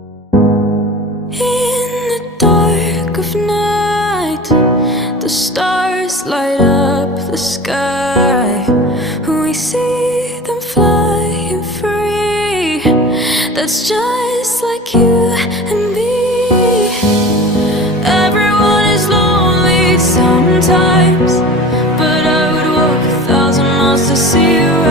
In the dark of night, the stars light up the sky. We see them flying free. That's just like you and me. Everyone is lonely sometimes, but I would walk 1,000 miles to see you.